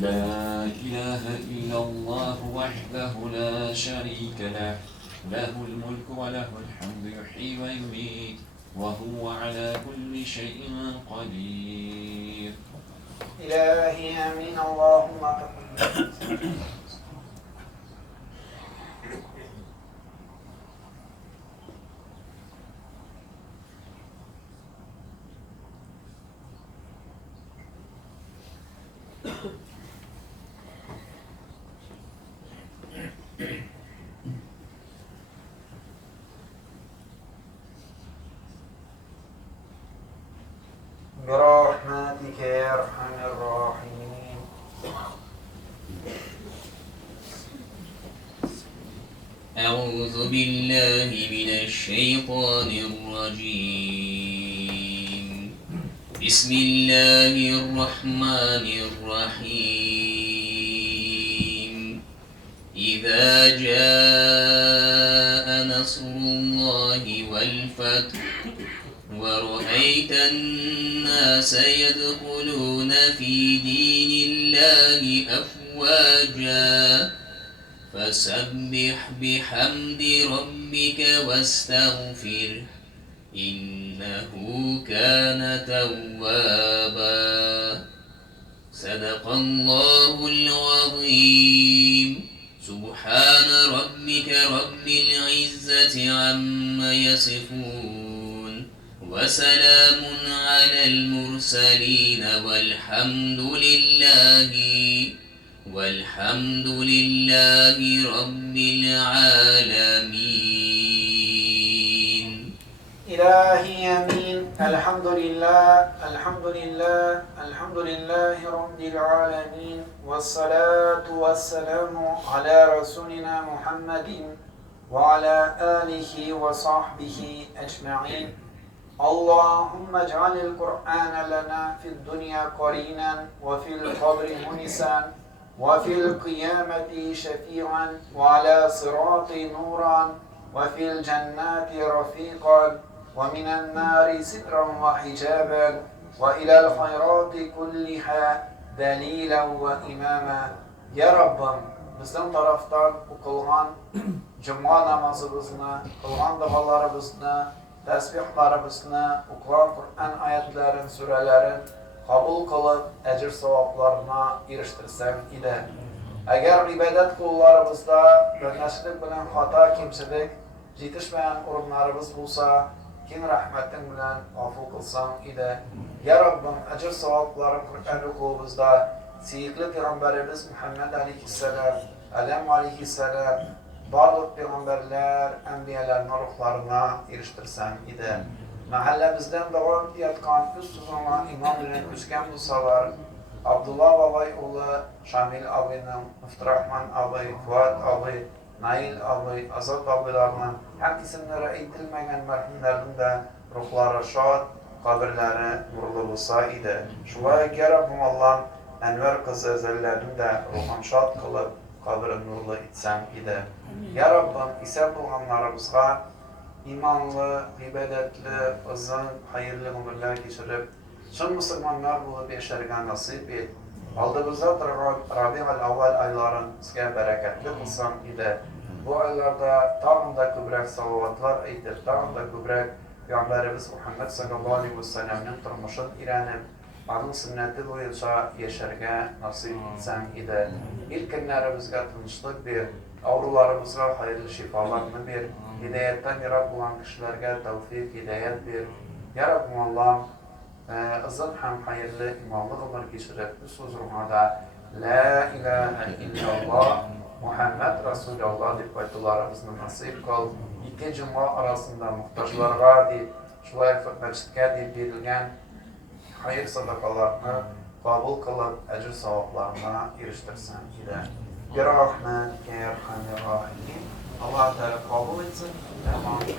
لا إله إلا الله وحده لا شريك له، له الملك وله الحمد يحيي ويميت وهو على كل شيء قدير. إلهي آمين اللهم تقبل. برحمتك يا أرحم الراحمين. أعوذ بالله من الشيطان الرجيم. بسم الله الرحمن الرحيم. إذا جاء نصر الله والفتح ورأيت الناس يدخلون في دين الله أفواجا فسبح بحمد ربك واستغفره إنه كان توابا. صدق الله العظيم. سبحان ربك رب العزة عما يصفون وسلام على المرسلين والحمد لله رب العالمين. إلهي آمين. الحمد لله الحمد لله الحمد لله رب العالمين، والصلاة والسلام على رسولنا محمد وعلى آله وصحبه أجمعين. اللهم اجعل القرآن لنا في الدنيا قرينا وفي القبر منسا وفي القيامة شفيعا وعلى صراط نورا وفي الجنات رفيقا ومن النار سترا وحجابا وإلى الخيرات كلها دليلا وإماما. Ya Rabbim, bizden taraftan kılgan cuma namazımızını, kılgan dualarımızını, tesbihlarımızını, okulan Kur'an ayetlerin, surelerin kabul kılıp ecir sevaplarına eriştirsen idi. Eğer ibadet kullarımızda dönüşlük bilen hata kimselik, yetişmeyen urunlarımız bulsa, kin rahmetin bilen afu kılsan idi. Ya Rabbim, ecir sevapları Kur'an okulumuzda Seyyidli Peygamberimiz Muhammed Aleyhisselam, Alem Aleyhisselam, barlık peygamberler, enbiyelerin ruhlarına eriştirsen idi. Mahallemizden devam etken üst zaman imam bilen üsken bulsalar, Abdullah babay oğlu Şamil abinin, Müftürahman abi, Fuat abi, Nail abi, Azat abilerinin hem isimleri eğitilmeyen merhumlerin de ruhları şad, kabirleri nurlu bulsa idi. Şuvaya Rabbim Allah'ım Enver kızı zellerini de ruhan şad kılıp kabri nurlu itsem idi. Ya Rabbim ise bulganlarımızga imanlı, ibadetli, uzun, hayırlı ömürler geçirip şun Müslümanlar bulup yaşargan nasip et. Aldığımızda durgan Rabi'al avval ayların sizge bereketli kılsan idi. Bu aylarda tağında kübrek salavatlar eytir, tağında kübrek Peygamberimiz Muhammed sallallahu aleyhi ve sellem'nin turmuşun irenip onun sünneti boyunca yaşarga nasip etsen idi. İlk günlerimizde tanıştık bir, avrularımızga hayırlı şifalarını bir, hidayetten yarak olan kişilerge tevfik, hidayet bir. Ya Rabbim Allah'ım, uzun hem hayırlı imanlı ömür geçirip üst huzuruna La ilahe illallah Muhammed Resulullah deyip aytılarımızı nasip kıl. İki cuma arasında muhtaçlarga deyip, şulay mescidge deyip verilgen hayır sadakalarını kabul kılıp ecir sevaplarına eriştirsen idi. Bir rahmet, ya Erhamer Rahim. Allah Teala kabul etsin. Amin.